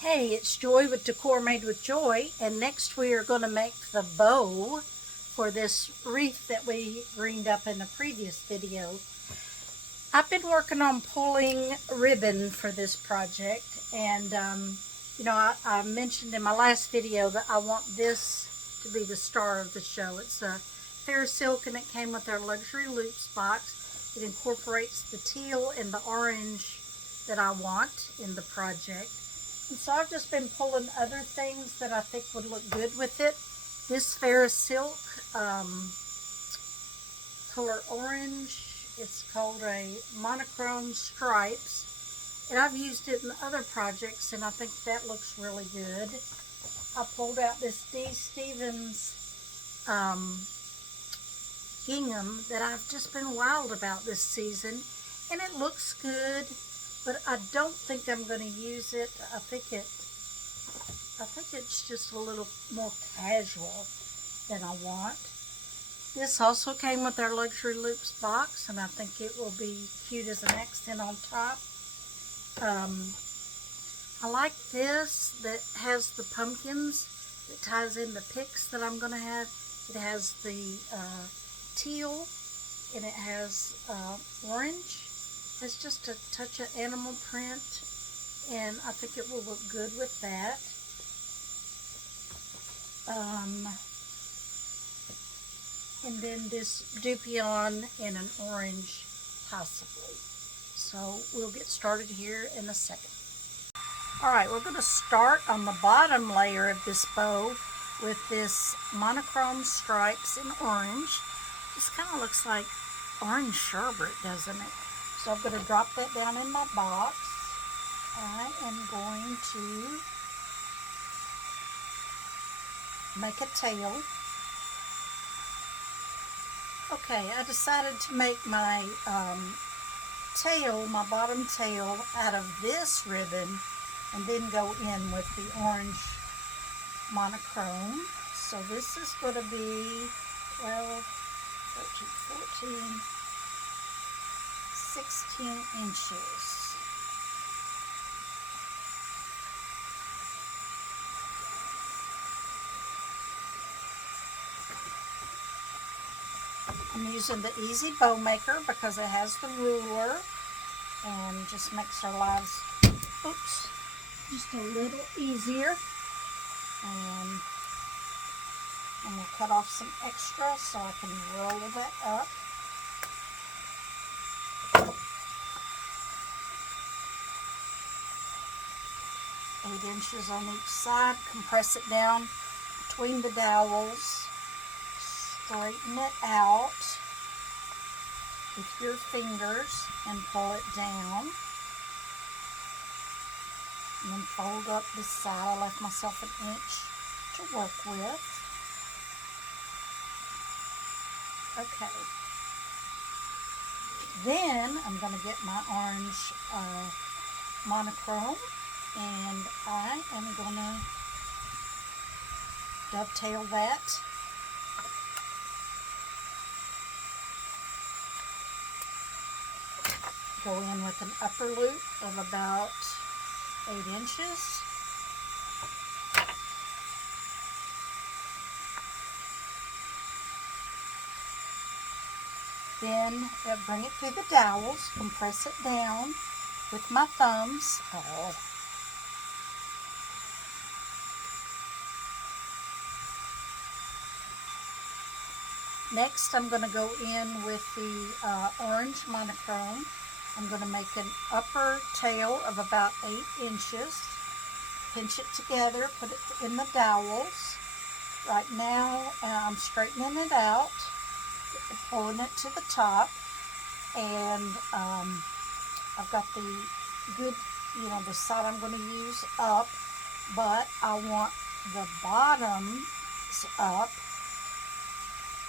Hey, it's Joy with Decor Made with Joy, and next we are going to make the bow for this wreath that we greened up in a previous video. I've been working on pulling ribbon for this project, and I mentioned in my last video that I want this to be the star of the show. It's a fair silk, and it came with our luxury loops box. It incorporates the teal and the orange that I want in the project. And so I've just been pulling other things that I think would look good with it. This fair silk, color orange, it's called a monochrome stripes. And I've used it in other projects, and I think that looks really good. I pulled out this D. Stevens gingham that I've just been wild about this season, and it looks good, but I don't think I'm going to use it. I think it's just a little more casual than I want. This also came with our luxury loops box, and I think it will be cute as an accent on top. I like this that has the pumpkins that ties in the picks that I'm going to have. It has the teal, and it has orange. It's just a touch of animal print, and I think it will look good with that. And then this Dupion in an orange, possibly. So we'll get started here in a second. Alright, we're going to start on the bottom layer of this bow with this monochrome stripes in orange. This kind of looks like orange sherbet, doesn't it? So I'm going to drop that down in my box. I am going to make a tail. Okay, I decided to make my tail, my bottom tail, out of this ribbon and then go in with the orange monochrome. So this is going to be 12, 13, 14, 16 inches. I'm using the Easy Bow Maker because it has the ruler and just makes our lives, just a little easier. And I'm going to cut off some extra so I can roll that up. Eight inches on each side. Compress it down between the dowels. Straighten it out with your fingers and pull it down. And then fold up this side. I left myself an inch to work with. Okay. Then I'm going to get my orange monochrome, and I am going to dovetail that. Go in with an upper loop of about 8 inches. Then bring it through the dowels, compress it down with my thumbs. Next, I'm going to go in with the orange monochrome. I'm going to make an upper tail of about 8 inches. Pinch it together, put it in the dowels. Right now, I'm straightening it out, pulling it to the top, and I've got the good, the side I'm going to use up, but I want the bottoms up.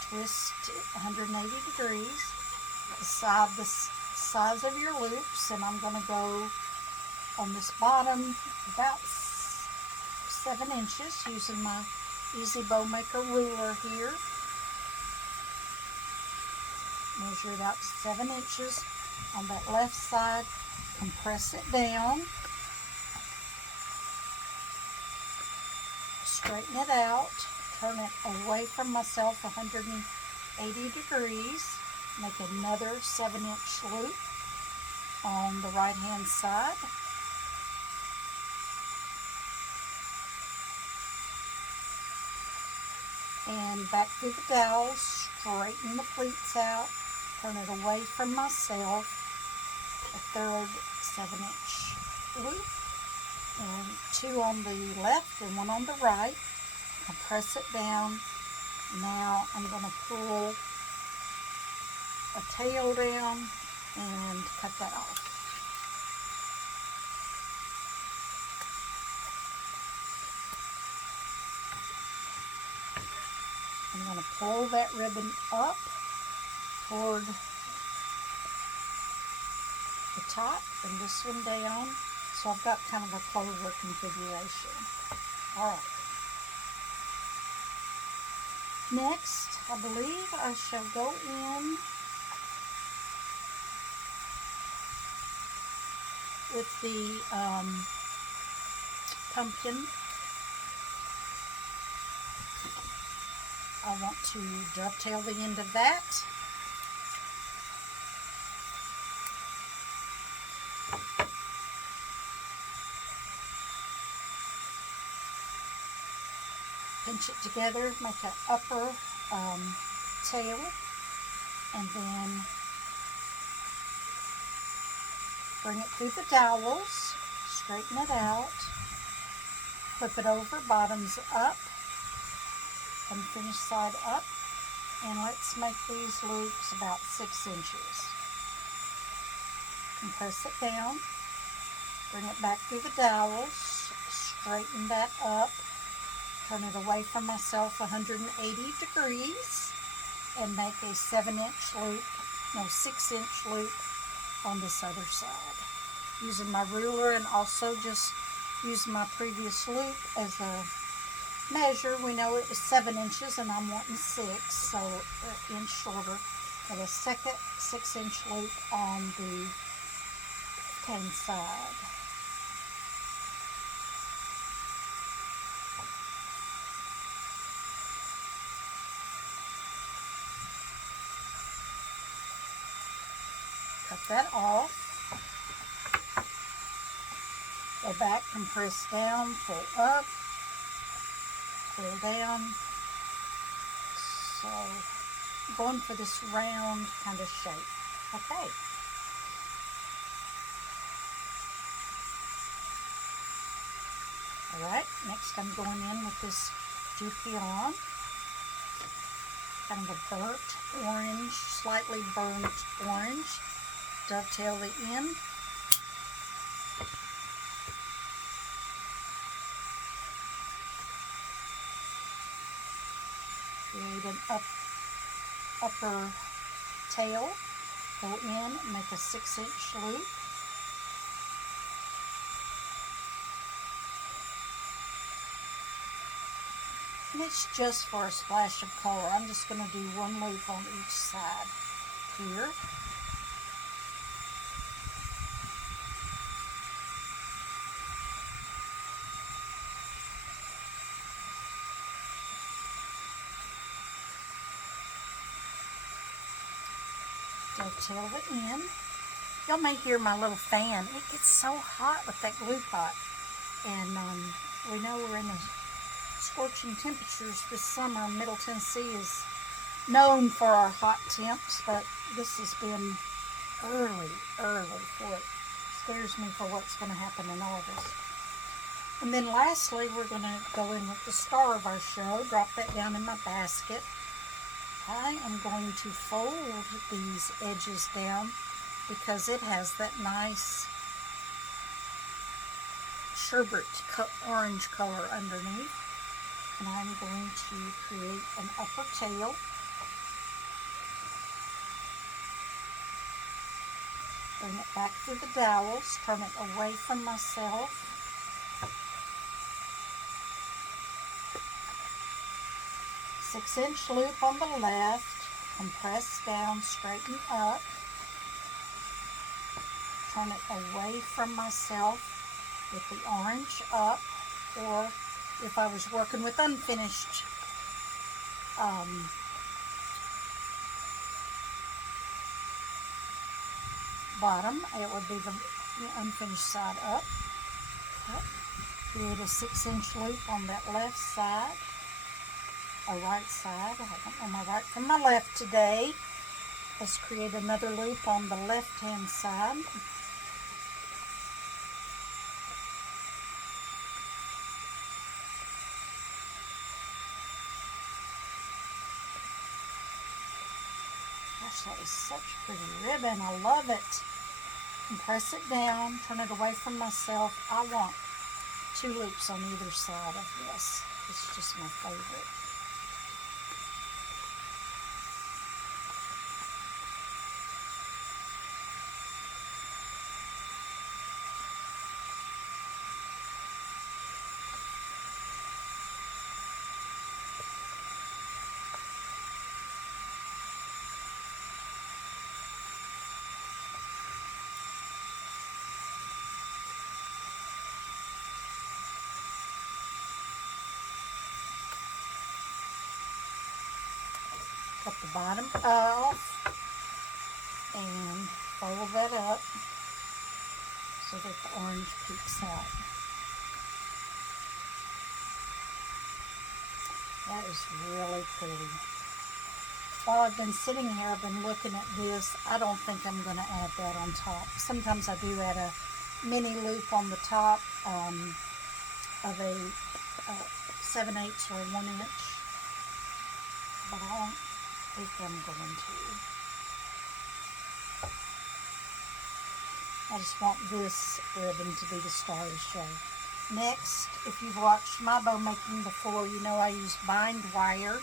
Twist 180 degrees, the size of your loops, and I'm going to go on this bottom about 7 inches using my Easy Bow Maker ruler here. Measure it out to 7 inches on that left side, compress it down, straighten it out, turn it away from myself 180 degrees, make another 7-inch loop on the right hand side. And back through the dowel, straighten the pleats out, turn it away from myself, a third 7-inch loop, and 2 on the left and 1 on the right. Compress it down. Now I'm going to pull a tail down and cut that off. I'm going to pull that ribbon up toward the top and this one down, so I've got kind of a clover configuration. Alright. Next, I believe I shall go in with the pumpkin. I want to dovetail the end of that. Pinch it together, make an upper tail, and then bring it through the dowels, straighten it out, flip it over, bottoms up, and finish side up, and let's make these loops about 6 inches. Compress it down, bring it back through the dowels, straighten that up, turn it away from myself 180 degrees, and make a 6-inch loop on this other side. Using my ruler and also just using my previous loop as a measure. We know it was 7 inches and I'm wanting 6, so an inch shorter. But a second 6-inch loop on the left-hand side. Cut that off. Go back, compress down, pull up, pull down. So I'm going for this round kind of shape. Okay. Alright, next I'm going in with this dovetail, kind of a burnt orange, slightly burnt orange. Dovetail the end. Create an upper tail. Go in, make a 6-inch loop. And it's just for a splash of color. I'm just going to do 1 loop on each side here. Dovetail the end. Y'all may hear my little fan. It gets so hot with that glue pot. And we know we're in the scorching temperatures this summer. Middle Tennessee is known for our hot temps, but this has been early for it. Scares me for what's going to happen in August. And then lastly, we're going to go in with the star of our show. Drop that down in my basket. I am going to fold these edges down because it has that nice sherbet orange color underneath. And I'm going to create an upper tail. Bring it back through the dowels, turn it away from myself. Six-inch loop on the left, compress down, straighten up, turn it away from myself with the orange up, or if I was working with unfinished bottom, it would be the unfinished side up. Create a 6-inch loop on that left side, or right side. I don't know my right from my left today. Let's create another loop on the left-hand side. Gosh, that is such pretty ribbon. I love it. And press it down, turn it away from myself. I want 2 loops on either side of this. It's just my favorite. Cut the bottom off and fold that up so that the orange peeks out. That is really pretty. While I've been sitting here, I've been looking at this. I don't think I'm going to add that on top. Sometimes I do add a mini loop on the top of a 7/8 or 1 inch, but I don't think I'm going to. I just want this ribbon to be the star of the show. Next, if you've watched my bow making before, you know I use bind wire,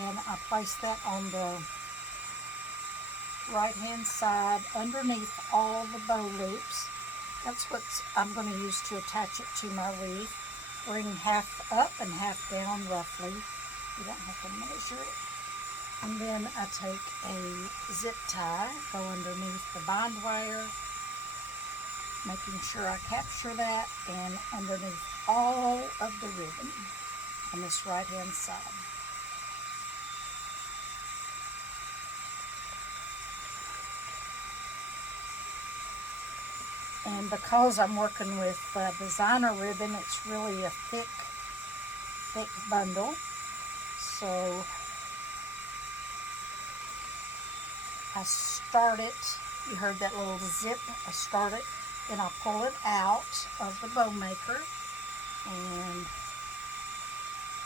and I place that on the right hand side underneath all the bow loops. That's what I'm going to use to attach it to my wreath. Bring half up and half down roughly. You don't have to measure it. And then I take a zip tie, go underneath the bind wire, making sure I capture that, and underneath all of the ribbon on this right hand side. And because I'm working with designer ribbon, it's really a thick bundle. So I start it, you heard that little zip, I start it, then I pull it out of the bow maker and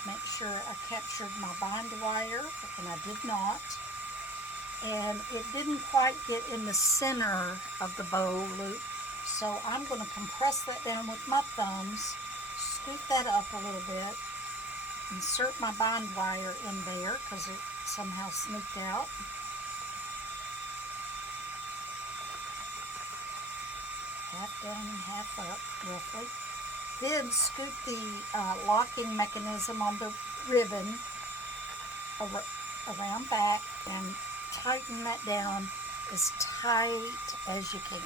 make sure I captured my bind wire, and I did not. And it didn't quite get in the center of the bow loop, so I'm going to compress that down with my thumbs, scoot that up a little bit, insert my bind wire in there because it somehow sneaked out. Half down and half up, roughly. Then scoop the locking mechanism on the ribbon around back and tighten that down as tight as you can.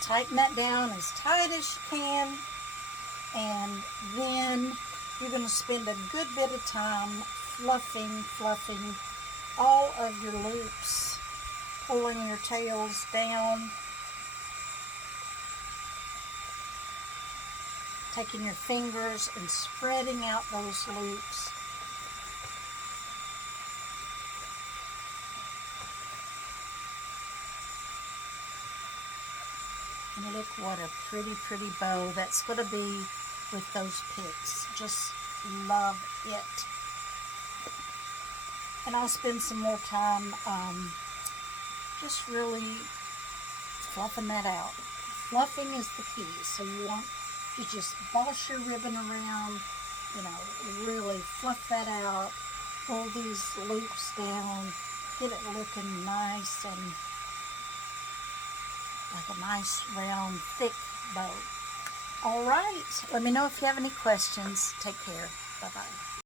Tighten that down as tight as you can, and then you're going to spend a good bit of time fluffing all of your loops, pulling your tails down, taking your fingers and spreading out those loops. And look what a pretty, pretty bow that's going to be with those picks. Just love it. And I'll spend some more time just really fluffing that out. Fluffing is the key. So you just boss your ribbon around, you know, really fluff that out, pull these loops down, get it looking nice and like a nice round thick bow. All right, let me know if you have any questions. Take care. Bye-bye.